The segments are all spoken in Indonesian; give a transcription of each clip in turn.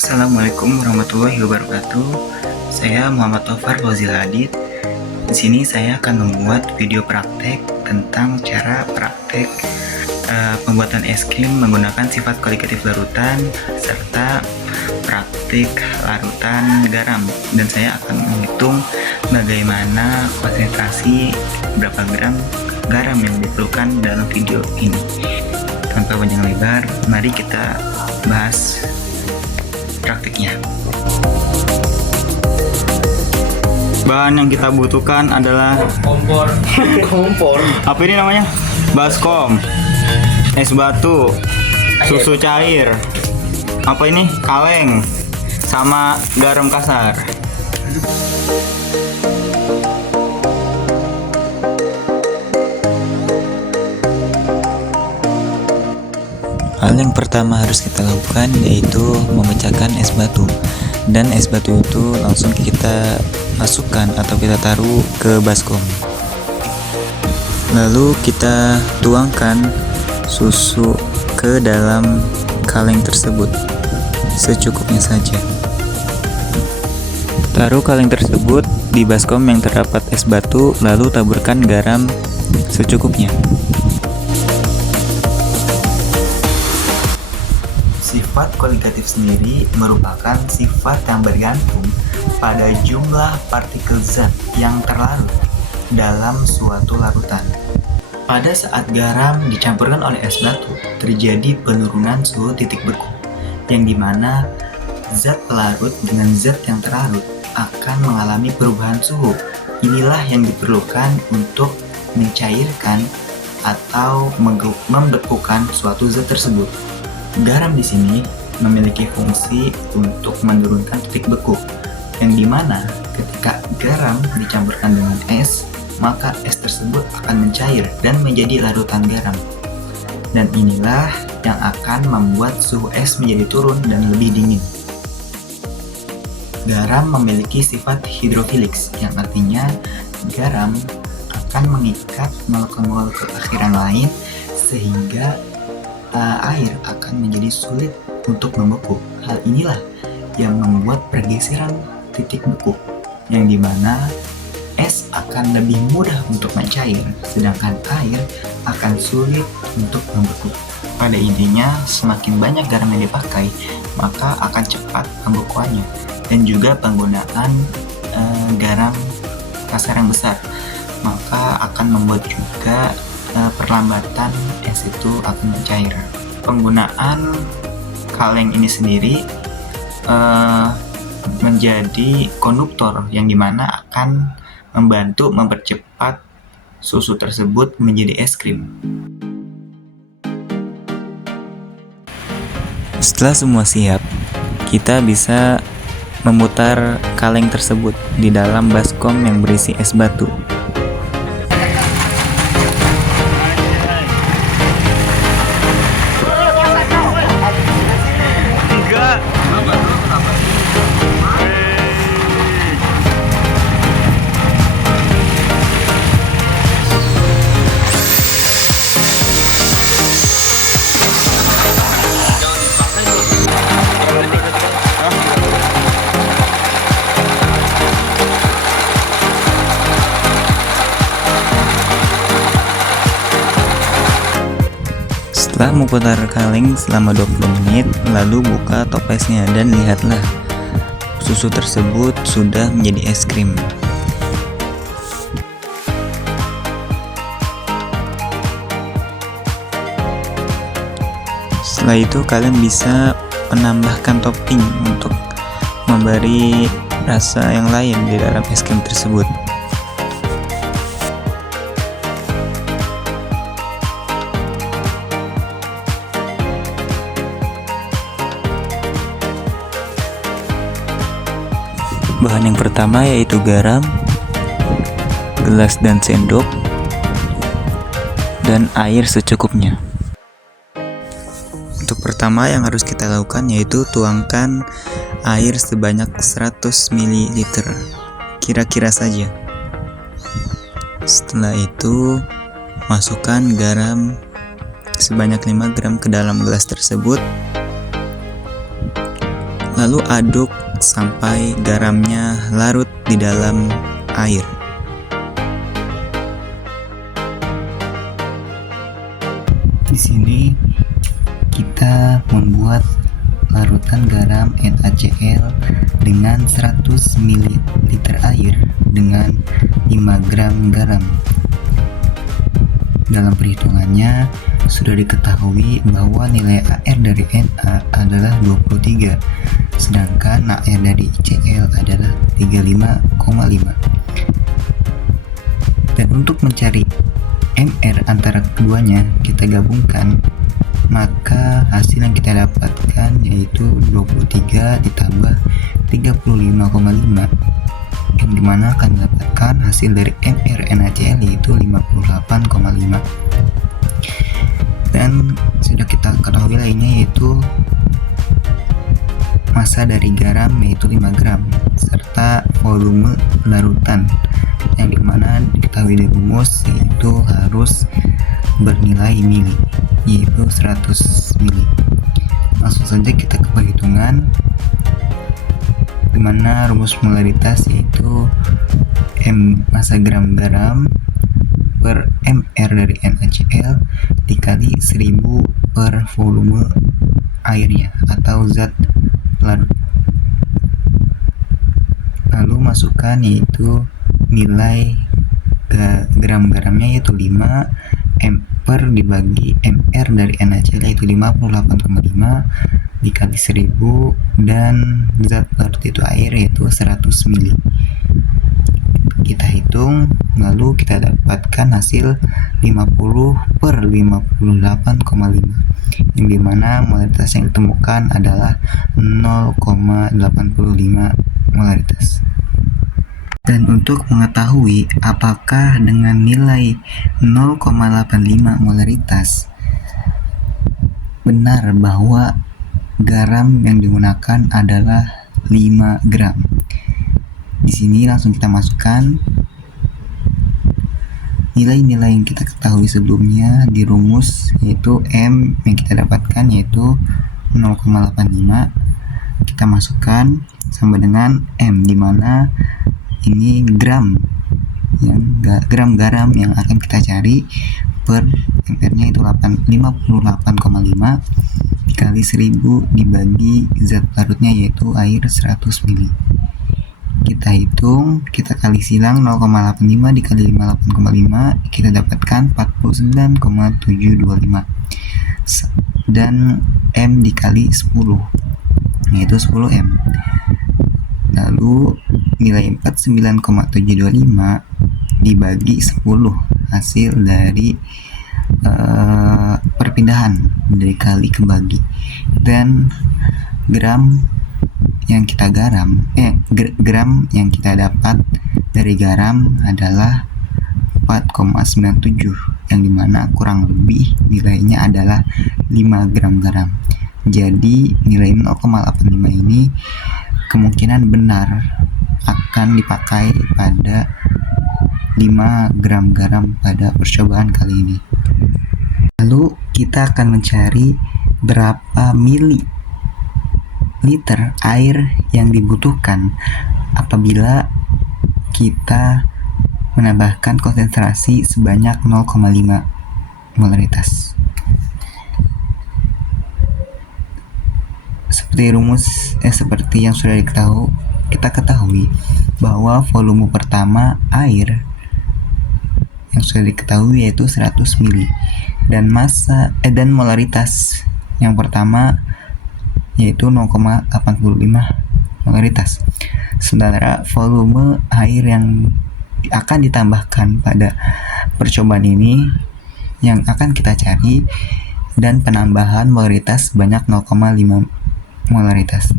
Assalamualaikum warahmatullahi wabarakatuh. Saya Muhammad Taufar Fauzil Hadid. Di sini saya akan membuat video praktek tentang cara praktek pembuatan es krim menggunakan sifat kolikatif larutan serta praktik larutan garam, dan saya akan menghitung bagaimana konsentrasi berapa gram garam yang diperlukan dalam video ini. Tanpa panjang lebar, mari kita bahas praktiknya. Bahan yang kita butuhkan adalah kompor apa ini namanya? Baskom, es batu, susu cair, apa ini? Kaleng, sama garam kasar. Hal yang pertama harus kita lakukan yaitu memecahkan es batu, dan es batu itu langsung kita masukkan atau kita taruh ke baskom. Lalu kita tuangkan susu ke dalam kaleng tersebut secukupnya saja. Taruh kaleng tersebut di baskom yang terdapat es batu, lalu taburkan garam secukupnya. Sifat kolikatif sendiri merupakan sifat yang bergantung pada jumlah partikel zat yang terlarut dalam suatu larutan. Pada saat garam dicampurkan oleh es batu, terjadi penurunan suhu titik beku, yang dimana zat pelarut dengan zat yang terlarut akan mengalami perubahan suhu. Inilah yang diperlukan untuk mencairkan atau membekukan suatu zat tersebut. Garam di sini memiliki fungsi untuk menurunkan titik beku, yang dimana ketika garam dicampurkan dengan es, maka es tersebut akan mencair dan menjadi larutan garam. Dan inilah yang akan membuat suhu es menjadi turun dan lebih dingin. Garam memiliki sifat hidrofilik, yang artinya garam akan mengikat molekul-molekul akhiran lain sehingga air akan menjadi sulit untuk membeku. Hal inilah yang membuat pergeseran titik beku, yang dimana es akan lebih mudah untuk mencair, sedangkan air akan sulit untuk membeku. Pada intinya, semakin banyak garam yang dipakai, maka akan cepat pembekuannya, dan juga penggunaan garam kasar yang besar, maka akan membuat juga perlambatan es itu akan mencair. Penggunaan kaleng ini sendiri menjadi konduktor, yang dimana akan membantu mempercepat susu tersebut menjadi es krim. Setelah semua siap, kita bisa memutar kaleng tersebut di dalam baskom yang berisi es batu. Setelah memutar kaleng selama 20 menit, lalu buka topesnya dan lihatlah, susu tersebut sudah menjadi es krim. Setelah itu kalian bisa menambahkan topping untuk memberi rasa yang lain di dalam es krim tersebut. Bahan yang pertama yaitu garam, gelas dan sendok, dan air secukupnya. Untuk pertama yang harus kita lakukan yaitu tuangkan air sebanyak 100 ml, kira-kira saja. Setelah itu masukkan garam sebanyak 5 gram ke dalam gelas tersebut. Lalu aduk sampai garamnya larut di dalam air. Di sini kita membuat larutan garam NaCl dengan 100 ml air dengan 5 gram garam. Dalam perhitungannya sudah diketahui bahwa nilai AR dari Na adalah 23, sedangkan AR dari Cl adalah 35,5. Dan untuk mencari MR antara keduanya kita gabungkan, maka hasil yang kita dapatkan yaitu 23 ditambah 35,5, yang dimana akan mendapatkan hasil dari MR NaCl yaitu 58,5. Dan sudah kita ketahui lainnya yaitu massa dari garam yaitu 5 gram serta volume larutan yang dimana diketahui di rumus yaitu harus bernilai mili yaitu 100 mili. Langsung saja kita ke perhitungan, dimana rumus molaritas yaitu massa gram garam per mr dari NaCl dikali 1000 per volume airnya atau zat larut. Lalu masukkan yaitu nilai gram garamnya yaitu 5 m per dibagi mr dari NaCl yaitu 58,5 dikali 1000 dan zat larut itu air yaitu 100 ml. Kita hitung, lalu kita dapatkan hasil 50 per 58,5, yang dimana molaritas yang ditemukan adalah 0,85 molaritas. Dan untuk mengetahui apakah dengan nilai 0,85 molaritas benar bahwa garam yang digunakan adalah 5 gram. Di sini langsung kita masukkan nilai-nilai yang kita ketahui sebelumnya di rumus, yaitu M yang kita dapatkan yaitu 0,85. Kita masukkan sama dengan M, dimana ini gram gram garam yang akan kita cari per mr-nya itu 58,5 dikali 1000 dibagi zat larutnya yaitu air 100 ml. Kita hitung, kita kali silang 0,85 dikali 58,5, kita dapatkan 49,725 dan M dikali 10 yaitu 10M. Lalu nilai 49,725 dibagi 10 hasil dari perpindahan dari kali ke bagi, dan gram yang kita gram yang kita dapat dari garam adalah 4,97, yang dimana kurang lebih nilainya adalah 5 gram garam. Jadi nilai 0,85 ini kemungkinan benar akan dipakai pada 5 gram garam pada percobaan kali ini. Lalu kita akan mencari berapa mililiter air yang dibutuhkan apabila kita menambahkan konsentrasi sebanyak 0,5 molaritas. Seperti yang sudah kita ketahui bahwa volume pertama air yang sudah diketahui yaitu 100 ml, dan dan molaritas yang pertama yaitu 0,85 molaritas. Sementara volume air yang akan ditambahkan pada percobaan ini yang akan kita cari, dan penambahan molaritas sebanyak 0,5 molaritas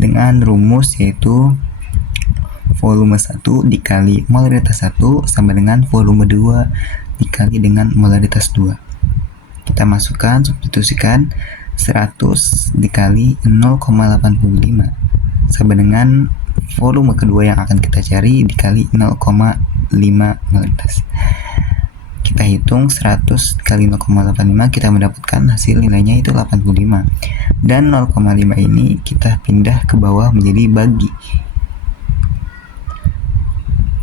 dengan rumus yaitu volume 1 dikali molaritas 1 sama dengan volume 2 dikali dengan molaritas 2. Kita masukkan, substitusikan 100 dikali 0,85 sama dengan volume kedua yang akan kita cari dikali 0,5 molaritas. Kita hitung 100 kali 0,85, kita mendapatkan hasil nilainya itu 85. Dan 0,5 ini kita pindah ke bawah menjadi bagi.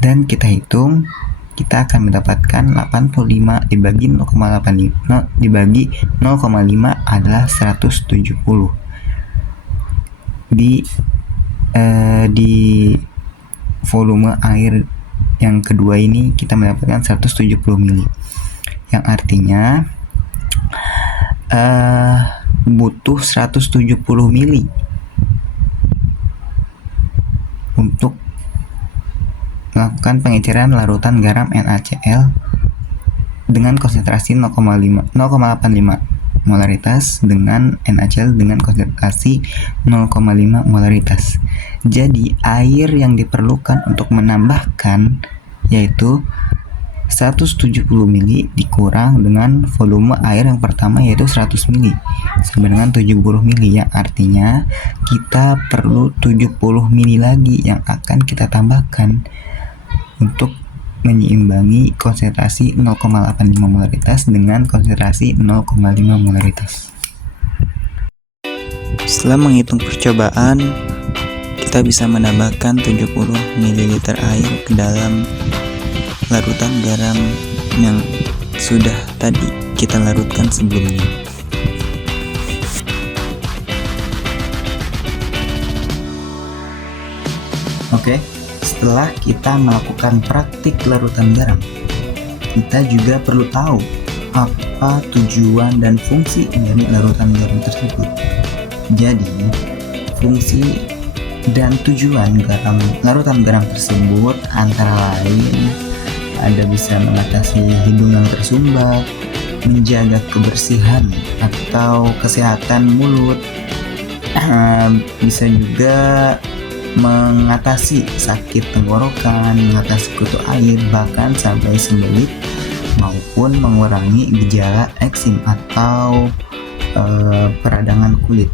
Dan kita hitung, kita akan mendapatkan 85 dibagi 0,5 adalah 170. Di volume air yang kedua ini kita mendapatkan 170 mili, yang artinya butuh 170 mili untuk melakukan pengeceran larutan garam NaCl dengan konsentrasi 0,85 molaritas dengan NaCl dengan konsentrasi 0,5 molaritas. Jadi air yang diperlukan untuk menambahkan yaitu 170 mili dikurang dengan volume air yang pertama yaitu 100 mili sama dengan 70 mili, yang artinya kita perlu 70 mili lagi yang akan kita tambahkan untuk menyeimbangi konsentrasi 0,85 molaritas dengan konsentrasi 0,5 molaritas. Setelah menghitung percobaan, kita bisa menambahkan 70 ml air ke dalam larutan garam yang sudah tadi kita larutkan sebelumnya. Oke, setelah kita melakukan praktik larutan garam, kita juga perlu tahu apa tujuan dan fungsi dari larutan garam tersebut. Jadi, fungsi dan tujuan larutan garam tersebut antara lain ada bisa mengatasi hidung yang tersumbat, menjaga kebersihan atau kesehatan mulut, bisa juga mengatasi sakit tenggorokan, mengatasi kutu air, bahkan sampai sembelit, maupun mengurangi gejala eksim atau peradangan kulit.